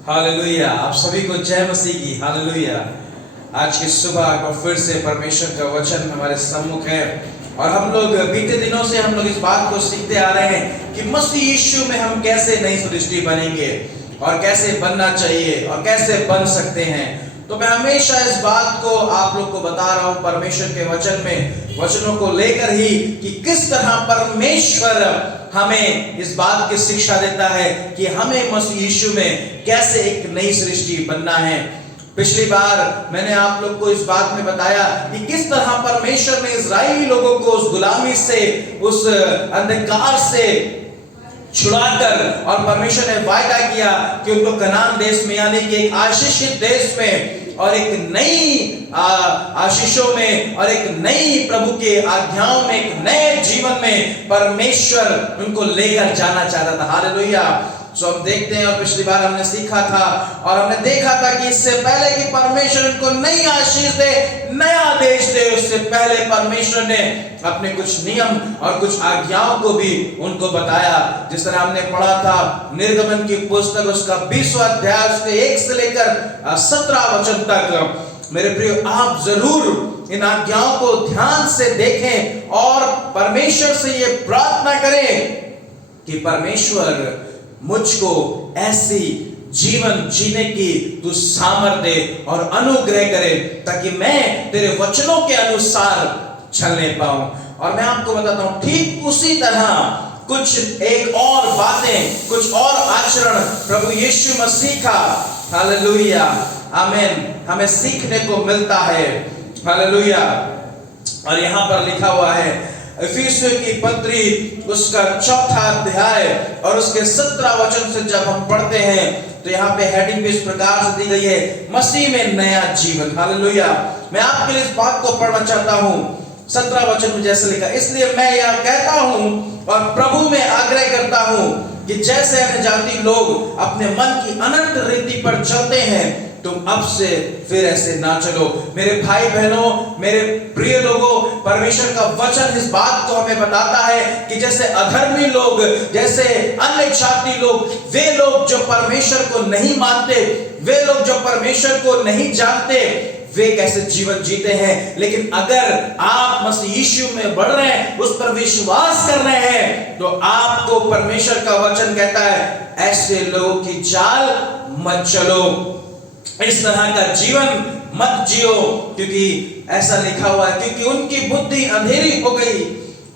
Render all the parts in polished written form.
Hallelujah. आप सभी को जय मसीह की। हालेलुया। आज की सुबह को फिर से परमेश्वर का वचन हमारे सम्मुख है और हम लोग बीते दिनों से हम लोग इस बात को सीखते आ रहे हैं कि मसीह यीशु में हम कैसे नई सृष्टि बनेंगे और कैसे बनना चाहिए और कैसे बन सकते हैं। तो मैं हमेशा इस बात को आप लोग को बता रहा हूँ परमेश्वर के वचन में, वचनों को लेकर ही, कि किस तरह परमेश्वर हमें इस बात की शिक्षा देता है कि हमें मसीह यीशु में कैसे एक नई सृष्टि बनना है। पिछली बार मैंने आप लोग को इस बात में बताया कि किस तरह परमेश्वर ने इजरायली लोगों को उस गुलामी से, उस अंधकार से छुड़ाकर, और परमेश्वर ने वायदा किया कि उनको कनान देश में, यानी कि एक आशीषित देश में और एक नई आशीषों में और एक नई प्रभु के आज्ञाओं में, एक नए जीवन में परमेश्वर उनको लेकर जाना चाहता था। हालेलुया। सो हम देखते हैं, और पिछली बार हमने सीखा था और हमने देखा था कि इससे पहले कि परमेश्वर उनको नई आशीष दे, नया देश दे, उससे पहले परमेश्वर ने अपने कुछ नियम और कुछ आज्ञाओं को भी उनको बताया। जिस तरह हमने पढ़ा था निर्गमन की पुस्तक उसका 20वां अध्याय उसके 1 से लेकर 17 वचन तक। मेरे प्रियो, आप जरूर इन आज्ञाओं को ध्यान से देखें और परमेश्वर से ये प्रार्थना करें कि परमेश्वर मुझको ऐसी जीवन जीने की तू सामर्थ्य दे और अनुग्रह करे, ताकि मैं तेरे वचनों के अनुसार चलने पाऊं। और मैं आपको बताता हूं, ठीक उसी तरह कुछ एक और बातें, कुछ और आचरण प्रभु यीशु मसीह का, हालेलुया, आमीन, हमें सीखने को मिलता है। हालेलुया। और यहां पर लिखा हुआ है इफिसियों की पत्री उसका 4था अध्याय और उसके 17 वचन से जब हम पढ़ते हैं तो यहाँ पे हेडिंग भी इस प्रकार से दी गई है, मसीह में नया जीवन। हालेलुया। मैं आपके लिए इस बात को पढ़ना चाहता हूँ। 17 वचन में जैसे लिखा, इसलिए मैं यह कहता हूँ और प्रभु में आग्रह करता हूँ कि जैसे अन्य जाति लोग अपने मन की अनंत रीति पर चलते हैं, तुम अब से फिर ऐसे ना चलो। मेरे भाई बहनों, मेरे प्रिय लोगों, परमेश्वर का वचन इस बात को हमें बताता है कि जैसे अधर्मी लोग, जैसे अन्य जाति लोग, वे लोग जो परमेश्वर को नहीं मानते, वे लोग जो परमेश्वर को नहीं जानते, वे कैसे जीवन जीते हैं। लेकिन अगर आप मसीह यीशु में बढ़ रहे हैं, उस पर विश्वास कर रहे हैं, तो आपको परमेश्वर का वचन कहता है ऐसे लोगों की चाल मत चलो, इस तरह का जीवन मत जियो, क्योंकि ऐसा लिखा हुआ है, क्योंकि उनकी बुद्धि अंधेरी हो गई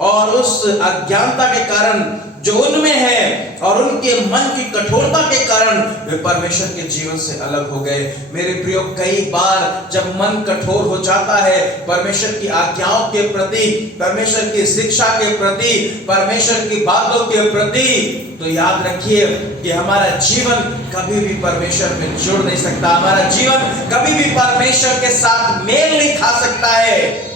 और उस अज्ञानता के कारण जो उनमें है और उनके मन की कठोरता के कारण वे परमेश्वर के जीवन से अलग हो गए। मेरे प्रियो, कई बार जब मन कठोर हो जाता है परमेश्वर की आज्ञाओं के प्रति, परमेश्वर की शिक्षा के प्रति, परमेश्वर की बातों के प्रति, तो याद रखिए कि हमारा जीवन कभी भी परमेश्वर में जुड़ नहीं सकता, हमारा जीवन कभी भी परमेश्वर के साथ मेल नहीं खा सकता है।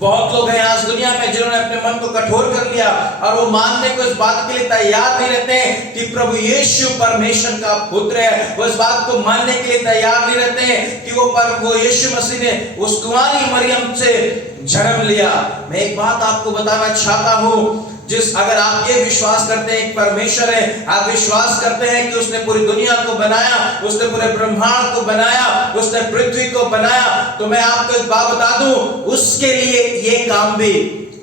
बहुत लोग हैं आज दुनिया में जिन्होंने अपने मन को कठोर कर लिया और वो मानने को इस बात के लिए तैयार नहीं रहते हैं कि प्रभु यीशु परमेश्वर का पुत्र है। वो इस बात को मानने के लिए तैयार नहीं रहते हैं कि वो यीशु मसीह ने उस कुंवारी मरियम से जन्म लिया। मैं एक बात आपको बताना चाहता हूँ, अगर आप ये विश्वास करते हैं कि परमेश्वर है, आप विश्वास करते हैं कि उसने पूरी दुनिया को बनाया, उसने पूरे ब्रह्मांड को बनाया, उसने पृथ्वी को बनाया, तो मैं आपको एक बात बता दूं, उसके लिए ये काम भी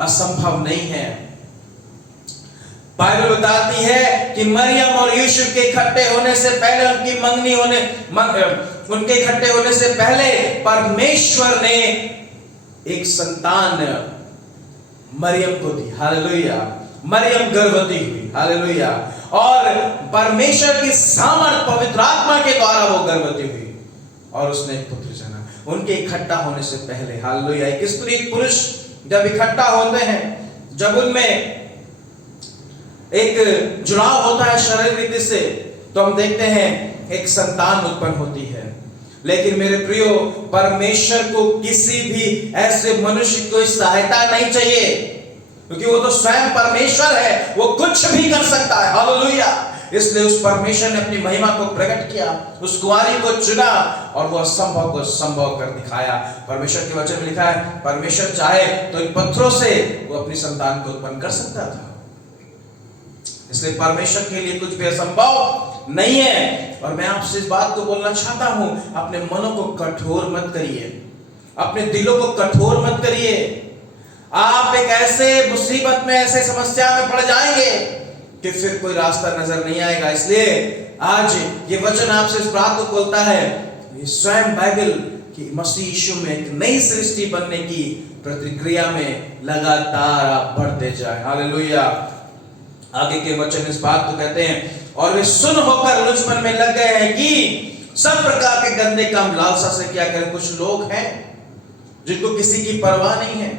असंभव नहीं है। बाइबल बताती है कि मरियम और यूसुफ के इकट्ठे होने से पहले, उनके इकट्ठे होने से पहले परमेश्वर ने एक संतान मरियम को दी। हालेलुया। मरियम गर्भवती हुई। हालेलुया। और परमेश्वर की सामर्थ, पवित्र आत्मा के द्वारा वो गर्भवती हुई और उसने एक पुत्र जना, उनके इकट्ठा होने से पहले। हालेलुया। एक स्त्री पुरुष जब इकट्ठा होते हैं, जब उनमें एक जुड़ाव होता है शारीरिक रीति से, तो हम देखते हैं एक संतान उत्पन्न होती है। लेकिन मेरे प्रियो, परमेश्वर को किसी भी ऐसे मनुष्य को सहायता नहीं चाहिए, क्योंकि वो तो स्वयं परमेश्वर है, वो कुछ भी कर सकता है। हालेलुया। इसलिए उस परमेश्वर ने अपनी महिमा को प्रकट किया, उस कुंवारी को चुना और वो असंभव को संभव कर दिखाया। परमेश्वर के वचन में लिखा है, परमेश्वर चाहे तो इन पत्थरों से वो अपनी संतान को उत्पन्न कर सकता था। इसलिए परमेश्वर के लिए कुछ भी असंभव नहीं है। और मैं आपसे इस बात को बोलना चाहता हूं, अपने मनों को कठोर मत करिए, अपने दिलों को कठोर मत करिए। आप एक ऐसे मुसीबत में, ऐसे समस्या में पड़ जाएंगे कि फिर कोई रास्ता नजर नहीं आएगा। इसलिए आज ये वचन आपसे इस बात को बोलता है, ये स्वयं बाइबल कि मसीह यीशु में एक नई सृष्टि बनने की प्रतिक्रिया में लगातार आप बढ़ते जाए। हालेलुया। आगे के वचन इस बात को कहते हैं, और वे सुन होकर लुचपन में लग गए हैं कि सब प्रकार के गंदे काम लालसा से क्या करें। कुछ लोग हैं जिनको किसी की परवाह नहीं है,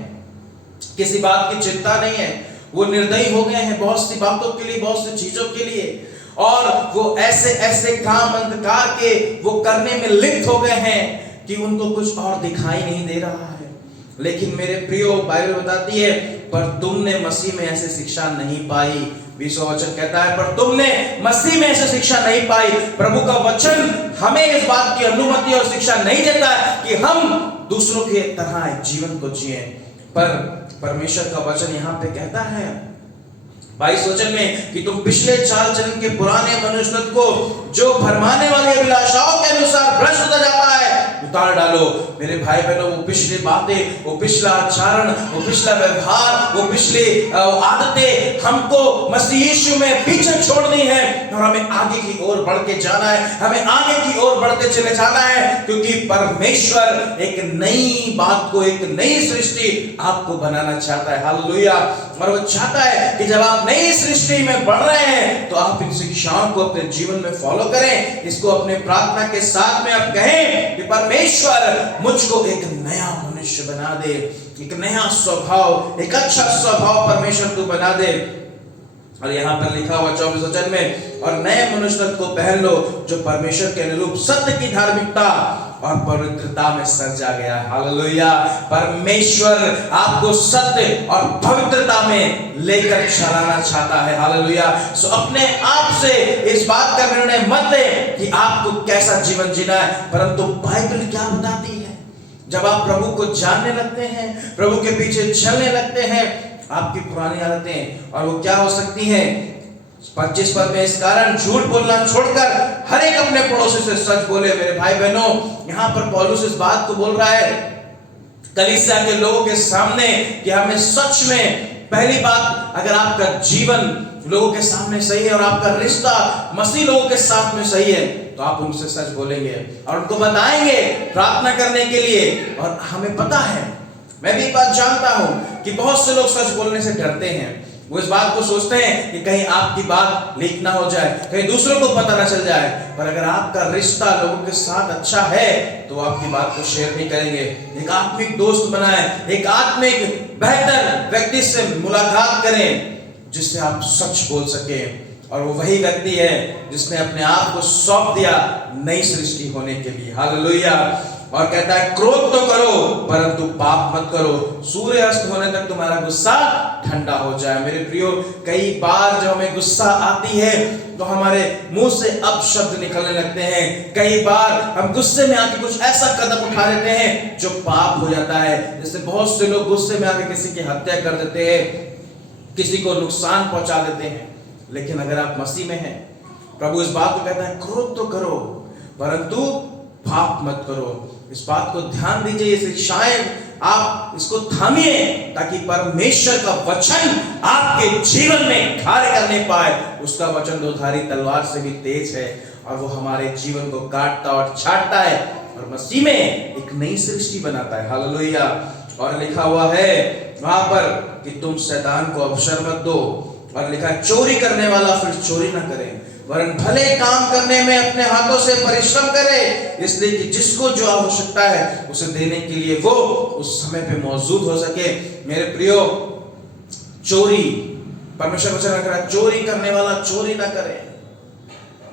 किसी बात की चिंता नहीं है, वो निर्दयी हो गए हैं बहुत सी बातों के लिए, बहुत सी चीजों के लिए, और वो ऐसे ऐसे काम अंधकार के वो करने में लिप्त हो गए हैं कि उनको कुछ और दिखाई नहीं दे रहा है। लेकिन मेरे प्रियो, बाइबल बताती है, पर तुमने मसीह में ऐसी शिक्षा नहीं पाई। 20वां वचन कहता है, पर तुमने मसीह में ऐसी शिक्षा नहीं पाई। प्रभु का वचन हमें इस बात की अनुमति और शिक्षा नहीं देता है कि हम दूसरों के तरह जीवन को जिए, पर परमेश्वर का वचन यहाँ पे कहता है 22 वचन में कि तुम पिछले चाल चलन के पुराने मनुष्य को जो भरमाने वाली अभिलाषाओं के अनुसार भ्रष्ट होता जाता है उतार डालो। मेरे भाई बहनों, वो पिछली बातें, वो पिछला आचरण, वो पिछला व्यवहार, वो पिछली आदतें हमको मसीह यीशु में पीछे छोड़नी है और हमें आगे की ओर बढ़ के जाना है, हमें आगे की ओर बढ़ते चले जाना है, क्योंकि परमेश्वर एक नई बात को, एक नई सृष्टि आपको बनाना चाहता है। हालेलुया। और वो चाहता है कि जब आप नई सृष्टि में बढ़ रहे हैं तो आप इन शिक्षाओं को अपने जीवन में फॉलो करें। इसको अपने प्रार्थना के साथ में आप कहें कि परमेश्वर मुझको एक नया मनुष्य बना दे, एक नया स्वभाव, एक अच्छा स्वभाव परमेश्वर तू बना दे। और यहाँ पर लिखा हुआ 24 वचन में, और नए मनुष्य को पहन लो जो परमेश्वर के अनुरूप सत्य की धार्मिकता और पवित्रता में सजा गया। हालेलुया। परमेश्वर आपको सत्य और पवित्रता में लेकर चलाना चाहता है। हालेलुया। सो अपने आप से इस बात का निर्णय मत ले कि आपको कैसा जीवन जीना है, परंतु बाइबल क्या बताती है। जब आप प्रभु को जानने लगते हैं, प्रभु के पीछे चलने लगते हैं, आपकी पुरानी आदतें, और वो क्या हो सकती हैं, 25 पद में, इस कारण झूठ बोलना छोड़कर हर एक अपने पड़ोसी से सच बोले। मेरे भाई बहनों, यहाँ पर पौलुस इस बात को बोल रहा है कलीसिया के लोगों के सामने कि हमें सच में, पहली बात, अगर आपका जीवन लोगों के सामने सही है और आपका रिश्ता मसीह लोगों के साथ में सही है तो आप उनसे सच बोलेंगे और उनको बताएंगे प्रार्थना करने के लिए। और हमें पता है, मैं भी एक बात जानता हूं कि बहुत से लोग सच बोलने से डरते हैं। वो इस बात को सोचते हैं कि कहीं आपकी बात लीक ना हो जाए, कहीं दूसरों को पता ना चल जाए। पर अगर आपका रिश्ता लोगों के साथ अच्छा है तो आपकी बात को शेयर नहीं करेंगे। एक आत्मिक दोस्त बनाएं, एक आत्मिक बेहतर व्यक्ति से मुलाकात करें जिससे आप सच बोल सके। और वो वही व्यक्ति है जिसने अपने आप को सौंप दिया नई सृष्टि होने के लिए। हालेलुया। और कहता है क्रोध तो करो परंतु पाप मत करो, सूर्य अस्त होने तक तुम्हारा गुस्सा ठंडा हो जाए। मेरे प्रियो, कई बार जब हमें गुस्सा आती है तो हमारे मुंह से अपशब्द निकलने लगते हैं। कई बार हम गुस्से में आके कुछ ऐसा कदम उठा लेते हैं जो पाप हो जाता है। जैसे बहुत से लोग गुस्से में आके किसी की हत्या कर देते हैं, किसी को नुकसान पहुंचा देते हैं। लेकिन अगर आप मसीह में हैं, प्रभु इस बात को कहता है क्रोध तो करो परंतु पाप मत करो। इस बात को ध्यान दीजिए, ये शिक्षाएं आप इसको थामिए ताकि परमेश्वर का वचन आपके जीवन में कार्य करने पाए। उसका वचन दोधारी तलवार से भी तेज है और वो हमारे जीवन को काटता और छाटता है और मसीह में एक नई सृष्टि बनाता है। हालेलुया। और लिखा हुआ है वहां पर कि तुम शैतान को अवसर मत दो। और लिखा है चोरी करने वाला फिर चोरी ना करे वरन भले काम करने में अपने हाथों से परिश्रम करे, इसलिए कि जिसको जो आवश्यकता है उसे देने के लिए वो उस समय पे मौजूद हो सके। मेरे प्रियो, चोरी, परमेश्वर वचन रख रहा है चोरी करने वाला चोरी ना करे।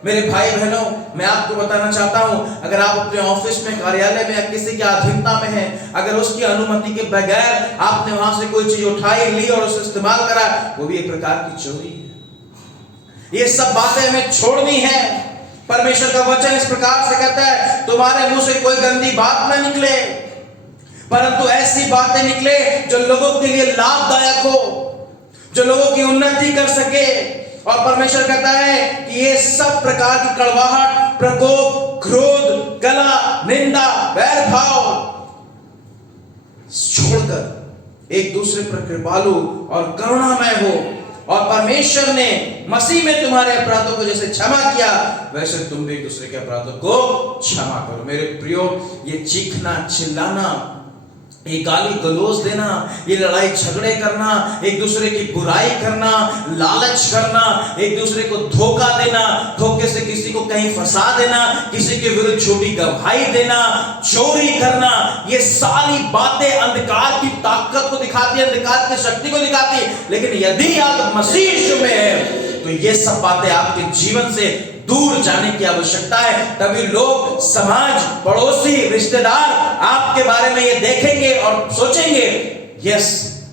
मेरे भाई बहनों, मैं आपको बताना चाहता हूं, अगर आप अपने ऑफिस में, कार्यालय में या किसी के अधीनता में हैं, अगर उसकी अनुमति के बगैर आपने वहां से कोई चीज उठाई, ली और उसे इस्तेमाल करा, वो भी एक प्रकार की चोरी है। ये सब बातें हमें छोड़नी है। परमेश्वर का वचन इस प्रकार से कहता है तुम्हारे मुंह से कोई गंदी बात ना निकले परंतु ऐसी बातें निकले जो लोगों के लिए लाभदायक हो, जो लोगों की उन्नति कर सके। और परमेश्वर कहता है कि ये सब प्रकार की कड़वाहट, प्रकोप, क्रोध, कलह, निंदा, वैर भाव छोड़कर एक दूसरे पर कृपालु और करुणामय हो। और परमेश्वर ने मसीह में तुम्हारे अपराधों को जैसे क्षमा किया, वैसे तुम भी एक दूसरे के अपराधों को क्षमा करो। मेरे प्रियो, ये चीखना, चिल्लाना, ये गाली गलौज देना, ये लड़ाई झगड़े करना, एक दूसरे की बुराई करना, लालच करना, एक दूसरे को धोखा देना, धोखे से किसी को कहीं फंसा देना, किसी के विरुद्ध झूठी गवाही देना, चोरी करना, ये सारी बातें अंधकार की ताकत को दिखाती है, अंधकार की शक्ति को दिखाती है। लेकिन यदि आप मसीह यीशु में है तो ये सब बातें आपके जीवन से दूर जाने की आवश्यकता है। तभी लोग, समाज, पड़ोसी, रिश्तेदार आपके बारे में ये देखेंगे और सोचेंगे, यस,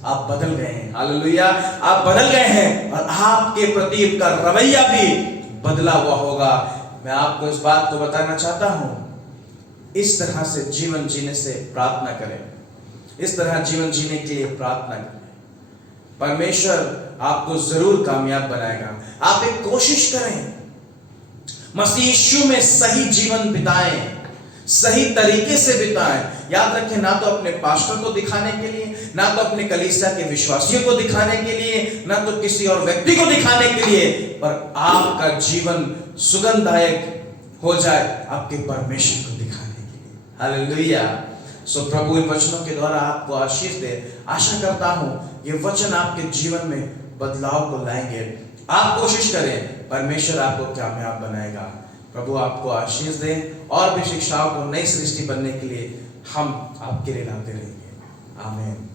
आप बदल गए हैं। हालेलुया, आप बदल गए हैं और आपके प्रति उनका रवैया भी बदला हुआ होगा। मैं आपको इस बात को बताना चाहता हूं, इस तरह से जीवन जीने से प्रार्थना करें, इस तरह जीवन जीने के लिए प्रार्थना करें। परमेश्वर आपको जरूर कामयाब बनाएगा। आप एक कोशिश करें, मसीह यीशु में सही जीवन बिताएं, सही तरीके से बिताएं। याद रखें, ना तो अपने पास्टर को दिखाने के लिए, ना तो अपने कलीसिया के विश्वासियों को दिखाने के लिए, ना तो किसी और व्यक्ति को दिखाने के लिए, पर आपका जीवन सुगंधदायक हो जाए आपके परमेश्वर को दिखाने के लिए। हालेलुया। सो प्रभु इन वचनों के द्वारा आपको आशीष दे। आशा करता हूं ये वचन आपके जीवन में बदलाव को लाएंगे। आप कोशिश करें, परमेश्वर आपको कामयाब बनाएगा। प्रभु आपको आशीष दे और भी शिक्षाओं को नई सृष्टि बनने के लिए हम आपके लिए लाते रहेंगे। आमीन।